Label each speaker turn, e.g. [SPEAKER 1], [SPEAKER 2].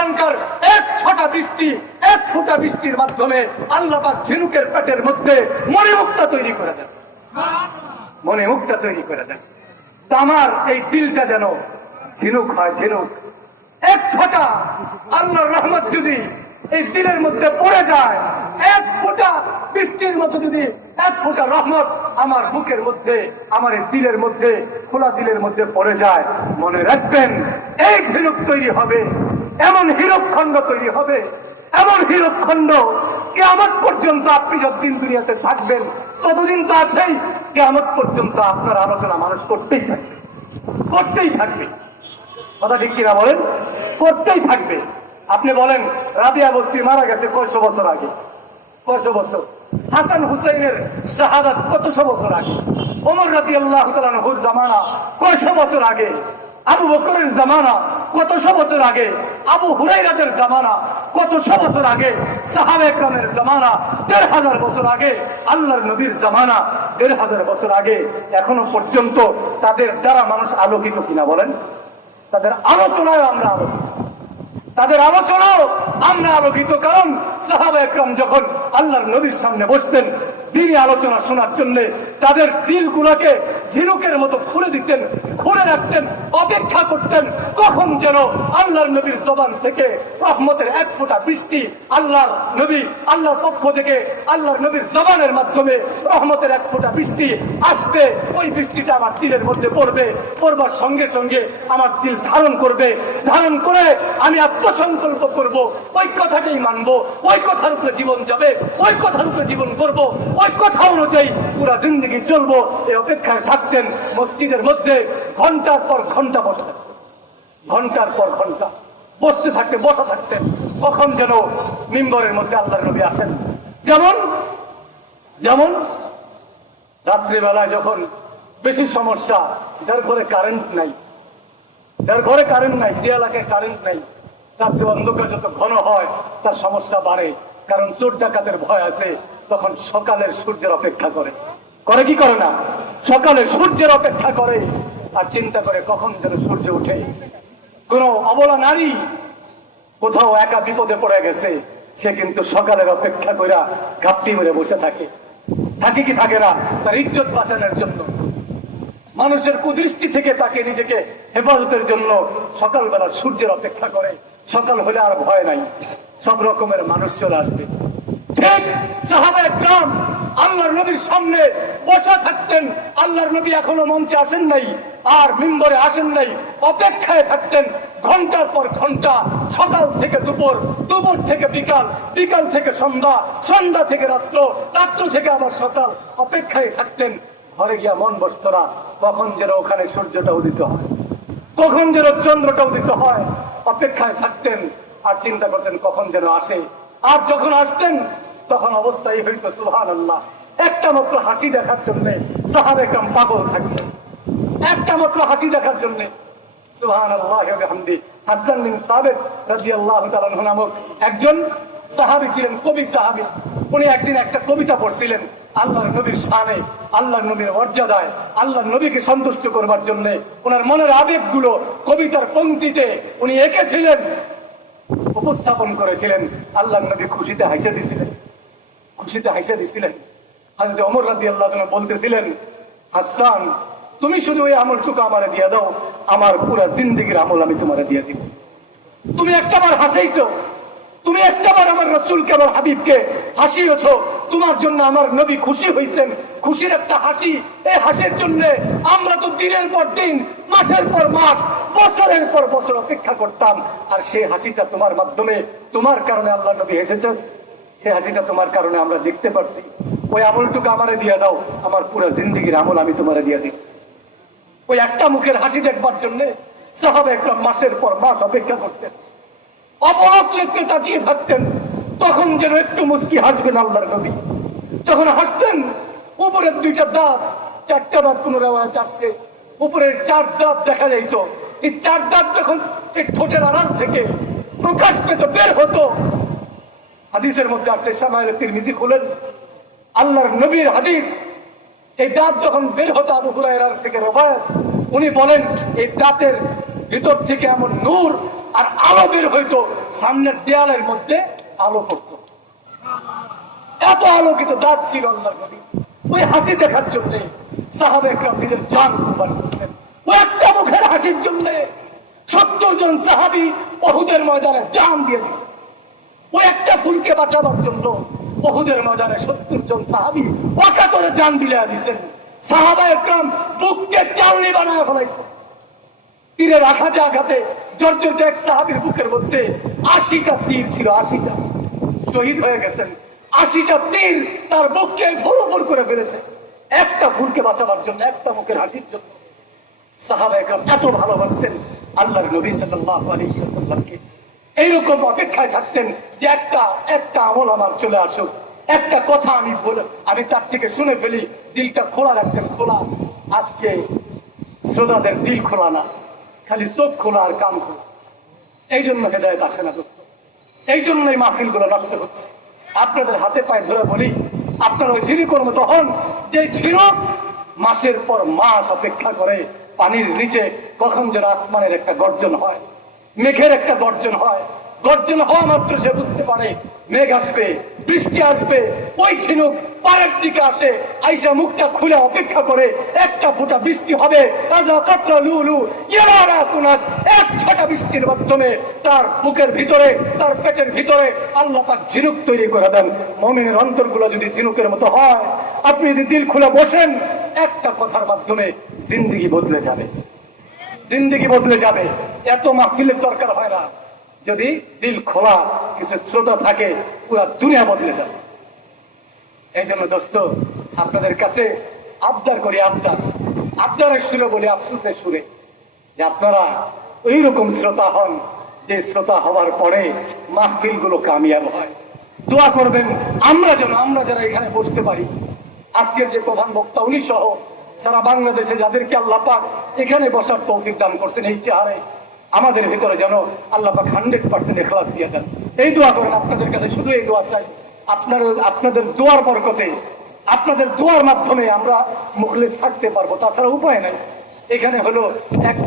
[SPEAKER 1] এখানকার এক ছটা বৃষ্টি, এক ফোঁটা বৃষ্টির মাধ্যমে আল্লাহ পাক ঝিনুকের পেটের মধ্যে মণিমুক্তা তৈরি করে দেন। মণিমুক্তা তৈরি করে দেন। তা আমার এই দিলটা যেন ঝিনুক হয়, ঝিনুক। এক ছটা আল্লাহর রহমত যদি এই দিলের মধ্যে পড়ে যায়, এক ফোঁটা বৃষ্টির মতো যদি এক ফোঁটা রহমত আমার বুকের মধ্যে, আমার দিলের মধ্যে, খোলা দিলের মধ্যে পড়ে যায়। মনে রাখবেন, এই ঝিনুক তৈরি হবে, এমন হীরকখণ্ড তৈরি হবে, এমন হীরকখণ্ড কেমন পর্যন্ত আপনি যতদিন দুনিয়াতে থাকবেন, ততদিন তো আছেই। কে কেমন পর্যন্ত আপনার আলোচনা মানুষ করতেই থাকবে। করতেই থাকবে। কথা ঠিক কিনা বলেন? করতেই থাকবে। আপনি বলেন, রাবিয়া বস্তি মারা গেছে কয়শো বছর আগে? কয়শো বছর? হাসান হুসাইনের শাহাদাত কতশো বছর আগে? ওমর রাতি আল্লাহ হুর জামানা কয়শো বছর আগে? আবু বকরের জামানা কতশো বছর আগে? আবু হুরাইরাদের জামানা কতশো বছর আগে? সাহাবে একরামের জামানা দেড় হাজার বছর আগে? আল্লাহর নবীর জামানা দেড় হাজার বছর আগে? এখনও পর্যন্ত তাদের দ্বারা মানুষ আলোকিত কিনা বলেন? তাদের আলোচনায় আমরা আলোকিত। তাদের আলোচনাও আমরা আলোকিত কারণ সাহাবা একরম যখন আল্লাহর নবীর সামনে বসতেন তিনি আলোচনা শোনার জন্য তাদের দিলগুলোকে ঝিনুকের মতো খুলে দিতেন, খুলে রাখতেন, অপেক্ষা করতেন, কখন যেন আল্লাহর নবীর জবান থেকে রহমতের এক ফোঁটা বৃষ্টি আল্লাহর নবী আল্লাহর পক্ষ থেকে আল্লাহর নবীর জবানের মাধ্যমে রহমতের এক ফোঁটা বৃষ্টি আসবে। ওই বৃষ্টিটা আমার দিলের মধ্যে পড়বে, পড়বার সঙ্গে সঙ্গে আমার দিল ধারণ করবে। ধারণ করে আমি আত্মসংকল্প করব, ওই কথাটাই মানবো, ওই কথার উপরে জীবন যাবে, ওই কথার উপরে জীবন করব, ওই কথা অনুযায়ী পুরা জিন্দগি চলবো এই অপেক্ষায় থাকছেন মসজিদের মধ্যে ঘণ্টার পর ঘণ্টা বসে ঘণ্টার পর ঘণ্টা। বসতে থাকতে, বসা থাকতেন কখন যেন মিম্বরের মধ্যে আল্লাহ নবী আসেন। যেমন যেমন, রাত্রিবেলায় যখন বেশি সমস্যা, যার ঘরে কারেন্ট নাই, যার ঘরে কারেন্ট নাই, যে এলাকায় কারেন্ট নাই, রাত্রি অন্ধকার যত ঘন হয়, তার সমস্যা বাড়ে। কারণ চোর ডাকাতের ভয় আছে, তখন সকালের সূর্যের অপেক্ষা করে। করে কি করে না? সকালে সূর্যের অপেক্ষা করে আর চিন্তা করে কখন যেন সূর্য উঠে কোন অবলা নারী কোথাও একা বিপদে পড়ে গেছে, সে কিন্তু সকালের অপেক্ষা করে ঘাপটি মেরে বসে থাকে। থাকে কি থাকে না? তার ইজ্জত বাঁচানোর জন্য। মানুষের কুদৃষ্টি থেকে তাকে নিজেকে হেফাজতের জন্য সকালবেলা সূর্যের অপেক্ষা করে। সকাল হলে আর ভয় নাই। সব রকমের মানুষ চলে আসবে। ঠিক গ্রাম আল্লাহর সামনে থাকতেন। আল্লাহর এখনও মঞ্চে আসেন নাই, আর মিম্বরে আসেন নাই, অপেক্ষায় থাকতেন। ঘণ্টার পর সকাল থেকে দুপুর দুপুর থেকে বিকাল বিকাল থেকে সন্ধ্যা সন্ধ্যা থেকে রাত্র রাত্র থেকে আবার সকাল। অপেক্ষায় থাকতেন, ঘরে গিয়া মন বসত না, কখন যেন ওখানে সূর্যটা উদিত হয়। কখন যেন চন্দ্রটা উদিত হয়, অপেক্ষায় থাকতেন আর চিন্তা করতেন কখন যেন আসে। আর যখন আসতেন, তখন অবস্থায় হইত সুহান আল্লাহ একটা মাত্র হাসি দেখার জন্য সাহাব একদম পাগল থাকতেন। একটা মাত্র হাসি দেখার জন্য সুহান আল্লাহ হাসান বিন সাবেদ তাআলা আনহু নামক একজন সাহাবী ছিলেন কবি সাহাবী। উনি একদিন একটা কবিতা পড়ছিলেন আল্লাহ নবীর শানে, আল্লাহর নবীর মর্যাদায় আল্লাহ নবীকে সন্তুষ্ট করবার জন্য। ওনার মনের আবেগগুলো কবিতার পঙ্ক্তিতে উনি এঁকেছিলেন, উপস্থাপন করেছিলেন আল্লাহ নবী খুশিতে হাসে দিছিলেন। খুশিতে হাসে দিছিলেন। হাজরত অমর রাদি আল্লাহ বলতেছিলেন, হাসান, তুমি শুধু ওই আমল আমলটুকু আমারে দিয়ে দাও, আমার পুরা জিন্দগির আমল আমি তোমারে দিয়ে দিব। তুমি একটাবার হাসাইছো তুমি একটাবার আমার রসুলকে, আমার হাবিবকে হাসিয়েছ তোমার জন্য আমার নবী খুশি হয়েছেন। খুশির একটা হাসি। এই হাসির জন্য আমরা তো দিনের পর দিন, মাসের পর মাস, বছরের পর বছর অপেক্ষা করতাম। আর সেই হাসিটা তোমার মাধ্যমে, তোমার কারণে আল্লাহ নবী হেসেছেন সেই হাসিটা তোমার কারণে আমরা দেখতে পারছি। ওই আমলটুকু আমারে দিয়ে দাও। আমার পুরো জিন্দগির আমল আমি তোমারে দিয়ে দিই। ওই একটা মুখের হাসি দেখবার জন্য সাহাবে একটা মাসের পর মাস অপেক্ষা করতেন। অপরাধ লিখতে তাকিয়ে থাকতেন। তখন যেন একটু মুস্কি হাসবেন আল্লাহর নবী। যখন হাসতেন, উপরের দুইটা দাঁত, চারটা দাঁত কোন রেওয়াজ আসছে। উপরের চার দাঁত দেখা যাইত। এই চার দাঁত যখন এই ঠোঁটের আড়াল থেকে প্রকাশ পেত, বের হতো। হাদিসের মধ্যে আসছে সামাইল তিরমিজি খুলেন, আল্লাহর নবীর হাদিস। এই দাঁত যখন বের হতো আবু হুরায়রার থেকে রবায়ত, উনি বলেন, এই দাঁতের ভিতর থেকে এমন নূর আর আলো বের হইতো, সামনের দেয়ালের মধ্যে আলো পড়তো। এত আলোকিত দাঁত ছিল আল্লাহ ওই হাসি দেখার জন্য সাহাবে একরাম নিজের কুরবান করছেন। ওই একটা মুখের হাসির জন্য সত্তর জন সাহাবি বহুদের ময়দানে দিয়ে দিছে ওই একটা ফুলকে বাঁচাবার জন্য বহুদের ময়দানে সত্তর জন সাহাবি অকাতরে জান বিলিয়া দিছেন সাহাবা একরাম বুককে চালনি বানায় ফেলাইছে তীরের আঘাতে আঘাতে জর্জর এক বুকের মধ্যে আশিটা তীর ছিল, আশিটা। শহীদ হয়ে গেছেন। আশিটা তীর তার বুককে ফুরুফুর করে ফেলেছে। একটা ফুলকে বাঁচাবার জন্য, একটা মুখের হাসির জন্য। আল্লাহর অপেক্ষায় যে একটা একটা আমল আমার চলে একটা কথা আমি বলে, আমি তার থেকে শুনে ফেলি, দিলটা খোলা খোলা। আজকে শ্রোতাদের দিল খোলা না। খালি চোখ খোলা আর কান খোলা। এই জন্য হেদায়ত আসে না দোস্ত। এই জন্যই মাহফিলগুলো নষ্ট হচ্ছে। আপনাদের হাতে পায়ে ধরে বলি, আপনারা ওই ঝিরি কর্ম তখন যে ঝিরক মাসের পর মাস অপেক্ষা করে পানির নিচে কখন যেন আসমানের একটা গর্জন হয়, মেঘের একটা গর্জন হয় গর্জন হওয়া মাত্র সে বুঝতে পারে, মেঘ আসবে, বৃষ্টি আসবে, ওই ঝিনুক পাড়ের দিকে আসে। আইসা মুখটা খুলে অপেক্ষা করে, একটা ফোঁটা বৃষ্টি হবে এক ছটা বৃষ্টির মাধ্যমে তার বুকের ভিতরে, তার পেটের ভিতরে আল্লাহ পাক ঝিনুক তৈরি করে দেন। মমিনের অন্তরগুলো যদি ঝিনুকের মতো হয়, আপনি যদি দিল খুলে বসেন, একটা কথার মাধ্যমে জিন্দগি বদলে যাবে। জিন্দগি বদলে যাবে। এত মাহফিলের দরকার হয় না। যদি দিল খোলা কিছু শ্রোতা থাকে, পুরো দুনিয়া বদলে যাবে। এই জন্য দোস্ত, আপনাদের কাছে আবদার করি, আবদার। আবদারের সুরে বলি, আফসোসের সুরে, যে আপনারা ওই রকম শ্রোতা হন, যে শ্রোতা হওয়ার পরে মাহফিলগুলো কামিয়াব হয়। দোয়া করবেন, আমরা যেন, আমরা যারা এখানে বসতে পারি। আজকের যে প্রধান বক্তা, উনি সহ সারা বাংলাদেশে যাদেরকে আল্লাহ পাক এখানে বসার তৌফিক দান করছেন এই চেহারে আমাদের ভিতরে যেন আল্লাহ হান্ড্রেড পার্সেন্ট এখলাস দিয়ে দেন। এই দোয়া করেন, আপনাদের কাছে শুধু এই দোয়া চাই। আপনার, আপনাদের দোয়ার বরকতে, আপনাদের দোয়ার মাধ্যমে আমরা মুখলিস থাকতে পারব, তাছাড়া উপায় নাই। এখানে হলো এক